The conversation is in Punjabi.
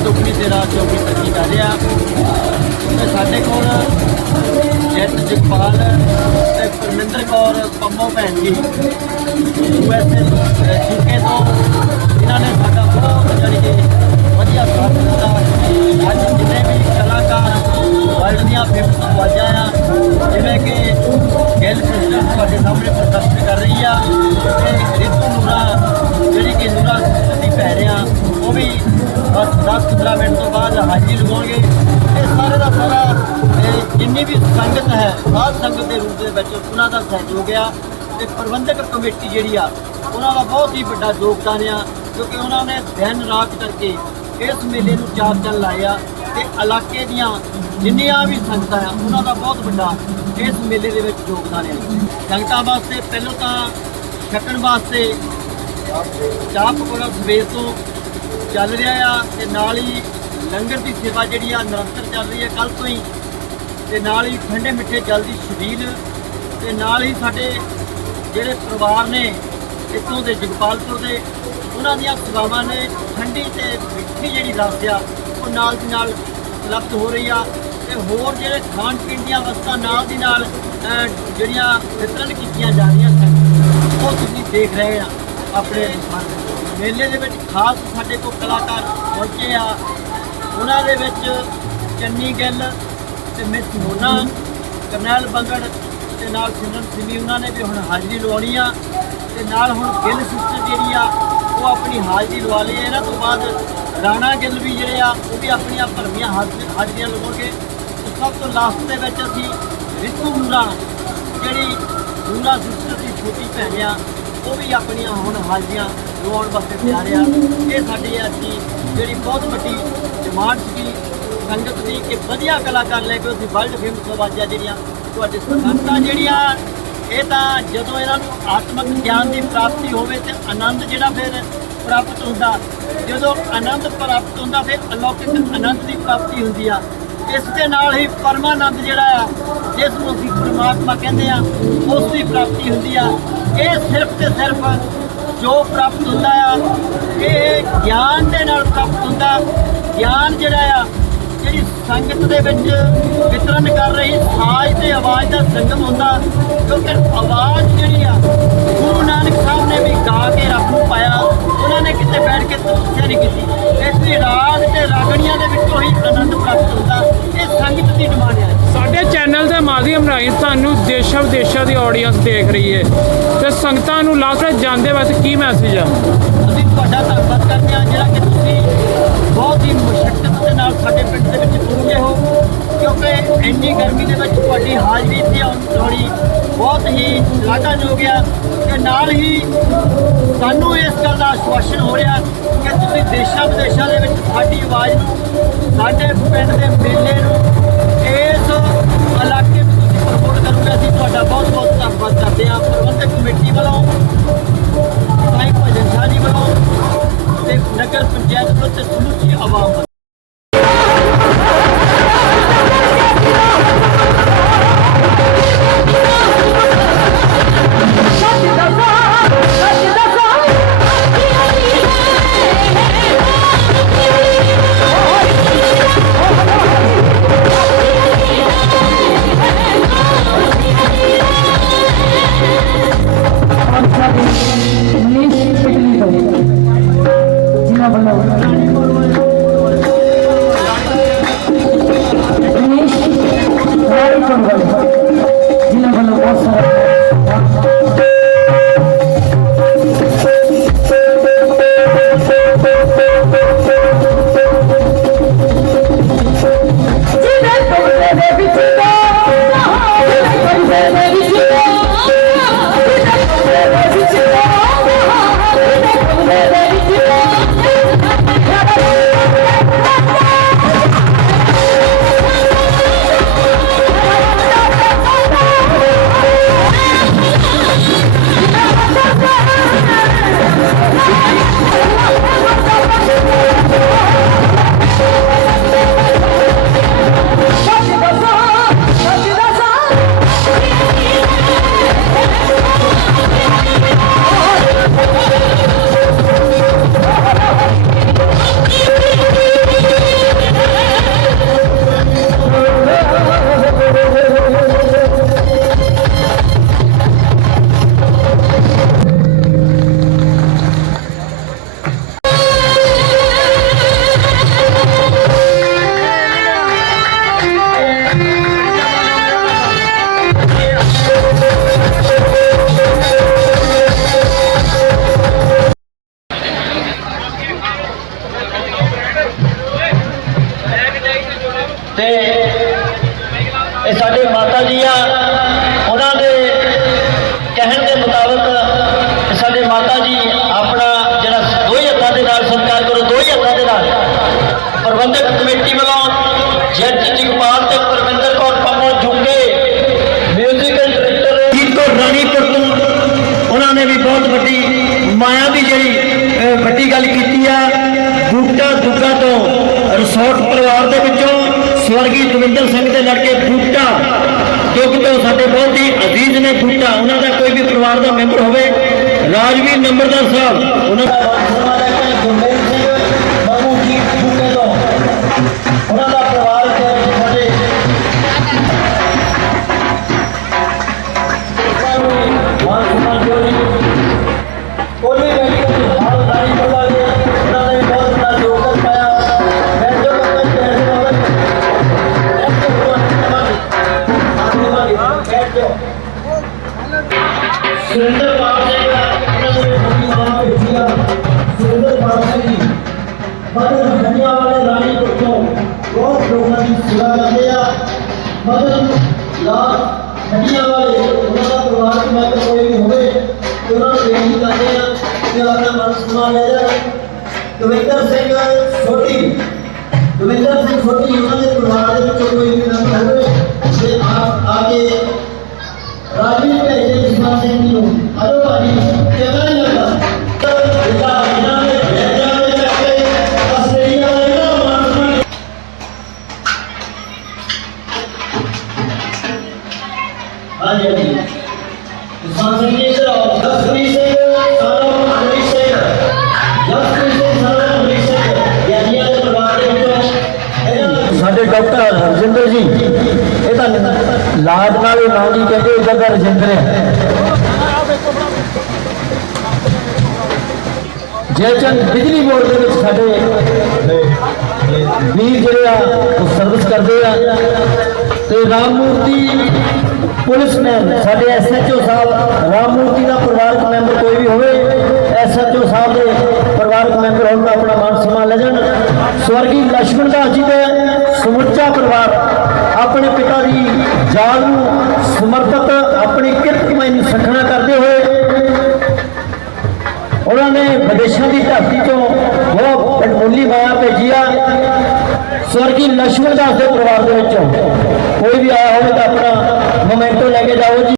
ਬੇਨਤੀ ਕਰ ਰਿਹਾ। ਤੇ ਸਾਡੇ ਕੋਲ ਜੈਤ ਜਗਪਾਲ ਤੇ ਪਰਮਿੰਦਰ ਕੌਰ ਪੰਮੋ ਭੈਣ ਜੀ। ਯੂਐਸਏ ਯੂਕੇ ਤੋਂ ਇਹਨਾਂ ਨੇ ਸਾਡਾ ਬਹੁਤ ਜਾਣੀ ਕਿ ਵਧੀਆ ਸਾਥ ਦਿੱਤਾ। ਅੱਜ ਜਿੰਨੇ ਵੀ ਕਲਾਕਾਰ ਵਰਲਡ ਦੀਆਂ ਫੇਮਸ ਆਵਾਜ਼ਾਂ ਆ, ਜਿਵੇਂ ਕਿ ਗਿੱਲ ਸਿਸਟਰ ਤੁਹਾਡੇ ਸਾਹਮਣੇ ਪ੍ਰਦਰਸ਼ਨ ਕਰ ਰਹੀ ਆ, ਤੇ ਉਹ ਵੀ ਬਸ 10-15 ਮਿੰਟ ਤੋਂ ਬਾਅਦ ਹਾਜ਼ਰੀ ਲਗਾਉਣਗੇ ਇਹ ਸਾਰੇ ਦਾ ਸਾਰਾ ਜਿੰਨੀ ਵੀ ਸੰਗਤ ਹੈ ਸਾਧ ਸੰਗਤ ਦੇ ਰੂਪ ਦੇ ਵਿੱਚ ਉਹਨਾਂ ਦਾ ਸਹਿਯੋਗ ਆ। ਤੇ ਪ੍ਰਬੰਧਕ ਕਮੇਟੀ ਜਿਹੜੀ ਆ, ਉਹਨਾਂ ਦਾ ਬਹੁਤ ਹੀ ਵੱਡਾ ਯੋਗਦਾਨ ਆ, ਕਿਉਂਕਿ ਉਹਨਾਂ ਨੇ ਦਿਨ ਰਾਤ ਕਰਕੇ ਇਸ ਮੇਲੇ ਨੂੰ ਚਾਰ ਚੰਨ ਲਾਇਆ ਆ। ਤੇ ਇਲਾਕੇ ਦੀਆਂ ਜਿੰਨੀਆਂ ਵੀ ਸੰਗਤਾਂ ਆ, ਉਹਨਾਂ ਦਾ ਬਹੁਤ ਵੱਡਾ ਇਸ ਮੇਲੇ ਦੇ ਵਿੱਚ ਯੋਗਦਾਨ ਹੈ ਸੰਗਤਾਂ ਵਾਸਤੇ ਪਹਿਲਾਂ ਤਾਂ ਛਕਣ ਵਾਸਤੇ ਚਾਹ ਪਕੌੜਾ ਸਵੇਰ ਤੋਂ ਚੱਲ ਰਿਹਾ ਆ ਤੇ ਨਾਲ ਹੀ ਲੰਗਰ ਦੀ ਸੇਵਾ ਜਿਹੜੀ ਆ ਨਿਰੰਤਰ ਚੱਲ ਰਹੀ ਹੈ। ਕੱਲ ਤੋਂ ਹੀ ਤੇ ਨਾਲ ਹੀ ਠੰਡੇ ਮਿੱਠੇ ਜਲ ਦੀ ਛਬੀਲ ਤੇ ਨਾਲ ਹੀ ਸਾਡੇ ਜਿਹੜੇ ਪਰਿਵਾਰ ਨੇ ਇੱਥੋਂ ਦੇ ਜਗਪਾਲਪੁਰ ਦੇ, ਉਹਨਾਂ ਦੀਆਂ ਸੇਵਾਵਾਂ ਨੇ ਠੰਡੀ ਤੇ ਮਿੱਠੀ ਜਿਹੜੀ ਰਸ ਆ, ਉਹ ਨਾਲ ਦੀ ਨਾਲ ਉਪਲਬਧ ਹੋ ਰਹੀ ਆ। ਤੇ ਹੋਰ ਜਿਹੜੇ ਖਾਣ ਪੀਣ ਦੀਆਂ ਵਸਤਾਂ ਨਾਲ ਦੀ ਨਾਲ ਜਿਹੜੀਆਂ ਵਿਤਰਨ ਕੀਤੀਆਂ ਜਾ ਰਹੀਆਂ ਸਨ, ਉਹ ਤੁਸੀਂ ਦੇਖ ਰਹੇ ਆ ਆਪਣੇ ਮੇਲੇ ਦੇ ਵਿੱਚ ਖਾਸ ਸਾਡੇ ਕੋਲ ਕਲਾਕਾਰ ਪਹੁੰਚੇ ਆ। ਉਹਨਾਂ ਦੇ ਵਿੱਚ ਚੰਨੀ ਗਿੱਲ ਤੇ ਮਿਸ ਮੋਨਾ, ਕਰਨੈਲ ਬੰਗੜ ਤੇ ਨਾਲ ਸਿਮਰਨ ਸਿੰਮੀ ਉਹਨਾਂ ਨੇ ਵੀ ਹੁਣ ਹਾਜ਼ਰੀ ਲਵਾਉਣੀ ਆ। ਤੇ ਨਾਲ ਹੁਣ ਗਿੱਲ ਸਿਸਟਰ ਜਿਹੜੀ ਆ, ਉਹ ਆਪਣੀ ਹਾਜ਼ਰੀ ਲਵਾ ਲਈ ਇਹਨਾਂ ਤੋਂ ਬਾਅਦ ਰਾਣਾ ਗਿੱਲ ਵੀ ਜਿਹੜੇ ਆ, ਉਹ ਵੀ ਆਪਣੀਆਂ ਭਰਵੀਆਂ ਹਾਜ਼ਰੀ- ਹਾਜ਼ਰੀਆਂ ਲਵਾਉਣਗੇ। ਤੇ ਸਭ ਤੋਂ ਲਾਸਟ ਦੇ ਵਿੱਚ ਅਸੀਂ ਰਿਤੂ ਨੂਰਾ ਜਿਹੜੀ ਨੂਰਾ ਸਿਸਟਰ ਦੀ ਛੋਟੀ ਭੈਣ ਆ ਉਹ ਵੀ ਆਪਣੀਆਂ ਹੁਣ ਹਾਜ਼ਰੀਆਂ ਲਵਾਉਣ ਵਾਸਤੇ ਤਿਆਰ ਆ। ਇਹ ਸਾਡੀ ਅੱਜ ਜਿਹੜੀ ਬਹੁਤ ਵੱਡੀ ਡਿਮਾਂਡ ਸੀ ਸੰਗਤ ਦੀ ਕਿ ਵਧੀਆ ਕਲਾਕਾਰ ਲੈ ਕੇ ਅਸੀਂ ਵਰਲਡ ਫੇਮਸ ਆਵਾਜ਼ਾਂ ਜਿਹੜੀਆਂ ਤੁਹਾਡੇ ਸੰਗਤਾਂ ਜਿਹੜੀਆਂ, ਇਹ ਤਾਂ ਜਦੋਂ ਇਹਨਾਂ ਨੂੰ ਆਤਮਿਕ ਗਿਆਨ ਦੀ ਪ੍ਰਾਪਤੀ ਹੋਵੇ ਤੇ ਆਨੰਦ ਜਿਹੜਾ ਫਿਰ ਪ੍ਰਾਪਤ ਹੁੰਦਾ। ਜਦੋਂ ਆਨੰਦ ਪ੍ਰਾਪਤ ਹੁੰਦਾ, ਫਿਰ ਅਲੌਕਿਕ ਆਨੰਦ ਦੀ ਪ੍ਰਾਪਤੀ ਹੁੰਦੀ ਆ। ਇਸ ਦੇ ਨਾਲ ਹੀ ਪਰਮਾਨੰਦ ਜਿਹੜਾ ਆ, ਜਿਸ ਨੂੰ ਅਸੀਂ ਪਰਮਾਤਮਾ ਕਹਿੰਦੇ ਆ, ਉਸ ਦੀ ਪ੍ਰਾਪਤੀ ਹੁੰਦੀ ਆ। ਇਹ ਸਿਰਫ ਤੇ ਸਿਰਫ ਜੋ ਪ੍ਰਾਪਤ ਹੁੰਦਾ ਆ, ਇਹ ਗਿਆਨ ਦੇ ਨਾਲ ਪ੍ਰਾਪਤ ਹੁੰਦਾ। ਗਿਆਨ ਜਿਹੜਾ ਆ, ਜਿਹੜੀ ਸੰਗਤ ਦੇ ਵਿੱਚ ਵਿਤਰਨ ਕਰ ਰਹੀ ਸਾਜ਼ ਤੇ ਆਵਾਜ਼ ਦਾ ਸੰਗਮ ਹੁੰਦਾ, ਕਿਉਂਕਿ ਆਵਾਜ਼ ਜਿਹੜੀ ਆ, ਗੁਰੂ ਨਾਨਕ ਸਾਹਿਬ ਨੇ ਵੀ ਗਾ ਕੇ ਰੱਬ ਨੂੰ ਪਾਇਆ। ਉਹਨਾਂ ਨੇ ਕਿਤੇ ਬੈਠ ਕੇ ਤਪੱਸਿਆ ਨਹੀਂ ਕੀਤੀ। ਲਈ ਰਾਗ ਤੇ ਰਾਗਣੀਆਂ ਦੇ ਵਿੱਚੋਂ ਹੀ ਆਨੰਦ ਪ੍ਰਾਪਤ ਹੁੰਦਾ। ਇਹ ਸੰਗਤ ਦੀ ਡਿਮਾਂਡ ਹੈ ਸਾਡੇ ਚੈਨਲ ਦੇ ਮਾਧਿਅਮ ਰਾਹੀਂ ਤੁਹਾਨੂੰ ਦੇਸ਼ਾਂ ਵਿਦੇਸ਼ਾਂ ਦੀ ਆਡੀਅנס ਦੇਖ ਰਹੀ ਹੈ ਤੇ ਸੰਗਤਾਂ ਨੂੰ ਲਾਸਟ ਜਾਂਦੇ ਵਕਤ ਕੀ ਮੈਸੇਜ ਆ? ਅਸੀਂ ਤੁਹਾਡਾ ਧੰਨਵਾਦ ਕਰਦੇ ਹਾਂ ਜਿਹੜਾ ਕਿ ਤੁਸੀਂ ਬਹੁਤ ਹੀ ਮੁਸ਼ਕਲ ਦੇ ਨਾਲ ਸਾਡੇ ਪਿੰਡ ਦੇ ਵਿੱਚ ਪਹੁੰਚੇ ਹੋ। ਕਿਉਂਕਿ ਇੰਨੀ ਗਰਮੀ ਦੇ ਵਿੱਚ ਤੁਹਾਡੀ ਹਾਜ਼ਰੀ ਇੱਥੇ ਆਉਣ ਬਹੁਤ ਹੀ ਲਾਗਾਯੋਗ ਆ ਤੇ ਨਾਲ ਹੀ ਸਾਨੂੰ ਇਸ ਗੱਲ ਦਾ ਆਸ਼ਵਾਸਨ ਹੋ ਰਿਹਾ ਕਿ ਤੁਸੀਂ ਦੇਸ਼ਾਂ ਵਿਦੇਸ਼ਾਂ ਦੇ ਵਿੱਚ ਸਾਡੀ ਆਵਾਜ਼ ਨੂੰ, ਸਾਡੇ ਪਿੰਡ ਦੇ ਮੇਲੇ ਨੂੰ, ਇਸ ਇਲਾਕੇ ਵਿੱਚ ਤੁਸੀਂ ਪ੍ਰਮੋਟ ਕਰੋਗੇ। ਅਸੀਂ ਤੁਹਾਡਾ ਬਹੁਤ ਬਹੁਤ ਧੰਨਵਾਦ ਕਰਦੇ ਹਾਂ। ਪ੍ਰਬੰਧਕ ਕਮੇਟੀ ਵੱਲੋਂ ਭਾਈ ਭਜਨ ਸ਼ਾਹ ਜੀ ਵੱਲੋਂ ਤੇ ਨਗਰ ਪੰਚਾਇਤ ਵੱਲੋਂ ਤੇ ਸਮੁੱਚੀ ਆਵਾਮ ਤੇ ਇਹ ਸਾਡੇ ਮਾਤਾ ਜੀ ਆ, ਉਹਨਾਂ ਦੇ ਕਹਿਣ ਦੇ ਮੁਤਾਬਕ ਇਹ ਸਾਡੇ ਮਾਤਾ ਜੀ ਆਪਣਾ ਜਿਹੜਾ ਦੋ ਹੀ ਹੱਥਾਂ ਦੇ ਨਾਲ ਸਰਕਾਰ ਕਰੋ, ਦੋ ਹੀ ਹੱਥਾਂ ਦੇ ਨਾਲ। ਪ੍ਰਬੰਧਕ ਕਮੇਟੀ ਵੱਲੋਂ ਜੱਜ ਜਗਪਾਲ ਤੇ ਪਰਮਿੰਦਰ ਕੌਰ ਪੰਮੋ ਜੁੰਗੇ ਮਿਊਜ਼ੀਕਲ ਡਾਇਰੈਕਟਰ ਗੀਤ ਕੌਰ ਰਾਣੀਪੁਰ ਤੋਂ ਉਹਨਾਂ ਨੇ ਵੀ ਬਹੁਤ ਵੱਡੀ ਮਾਇਆ ਦੀ ਜਿਹੜੀ ਵੱਡੀ ਗੱਲ ਕੀਤੀ ਆ। ਬੂਟਾ ਦੁੱਗਾ ਤੋਂ ਰਿਸੋਰਟ ਪਰਿਵਾਰ ਦੇ ਵਿੱਚੋਂ ਸਵਰਗੀ ਦਵਿੰਦਰ ਸਿੰਘ ਦੇ ਲੜਕੇ ਬੂਟਾ ਦੁੱਖ ਤੋਂ ਸਾਡੇ ਬਹੁਤ ਹੀ ਅਜ਼ੀਜ਼ ਨੇ ਬੂਟਾ ਉਹਨਾਂ ਦਾ ਕੋਈ ਵੀ ਪਰਿਵਾਰ ਦਾ ਮੈਂਬਰ ਹੋਵੇ, ਰਾਜਵੀਰ ਨੰਬਰਦਾਰ ਸਾਹਿਬ, ਉਹਨਾਂ ਦਾ ਦਵਿੰਦਰ ਸਿੰਘ ਛੋਟੀ ਦਵਿੰਦਰ ਸਿੰਘ ਛੋਟੀ ਉਹਨਾਂ ਦੇ ਪਰਿਵਾਰ ਦੇ ਵਿੱਚੋਂ ਕੋਈ ਵੀ ਮੈਂਬਰ ਹੋਵੇ, ਤੇ ਆਪ ਆ ਕੇ ਡਾਕਟਰ ਰਜਿੰਦਰ ਜੀ, ਇਹ ਤਾਂ ਲਾਜ ਨਾਲ ਇਹ ਨਾਂ ਜੀ ਕਹਿੰਦੇ ਇਧਰ ਦਾ ਰਜਿੰਦਰ ਹੈ। ਜੇਚੰਦ ਬਿਜਲੀ ਬੋਰਡ ਦੇ ਵਿੱਚ ਸਾਡੇ ਵੀਰ ਜਿਹੜੇ ਆ, ਉਹ ਸਰਵਿਸ ਕਰਦੇ ਆ। ਤੇ ਰਾਮ ਮੂਰਤੀ ਪੁਲਿਸ ਨੇ, ਸਾਡੇ ਐਸਐਚਓ ਸਾਹਿਬ, ਰਾਮ ਮੂਰਤੀ ਦਾ ਪਰਿਵਾਰਕ ਮੈਂਬਰ ਕੋਈ ਵੀ ਹੋਵੇ ਐਸਐਚਓ ਸਾਹਿਬ ਦੇ ਪਰਿਵਾਰਕ ਮੈਂਬਰ ਹੋਣ ਦਾ ਆਪਣਾ ਮਾਨ ਸਮਾਨ ਲੈ ਜਾਣ। ਸਵਰਗੀ ਲਕਸ਼ਮਣ ਦਾਸ ਜੀ ਦੇ ਸਮੁੱਚਾ ਪਰਿਵਾਰ ਆਪਣੇ ਪਿਤਾ ਦੀ ਯਾਦ ਨੂੰ ਸਮਰਪਿਤ, ਆਪਣੀ ਕਿਰਤ ਕਮਾਈ ਨੂੰ ਸਖਣਾ ਕਰਦੇ ਹੋਏ ਉਹਨਾਂ ਨੇ ਵਿਦੇਸ਼ਾਂ ਦੀ ਧਰਤੀ ਤੋਂ ਬਹੁਤ ਬਾਹਰ ਮਾਇਆ ਭੇਜਿਆ ਸਵਰਗੀ ਲਸ਼ਮਣ ਦਾਸ ਦੇ ਪਰਿਵਾਰ ਦੇ ਵਿੱਚੋਂ ਕੋਈ ਵੀ ਆਇਆ ਹੋਵੇ ਤਾਂ ਆਪਣਾ ਮੋਮੈਂਟੋ ਲੈ ਕੇ ਜਾਓ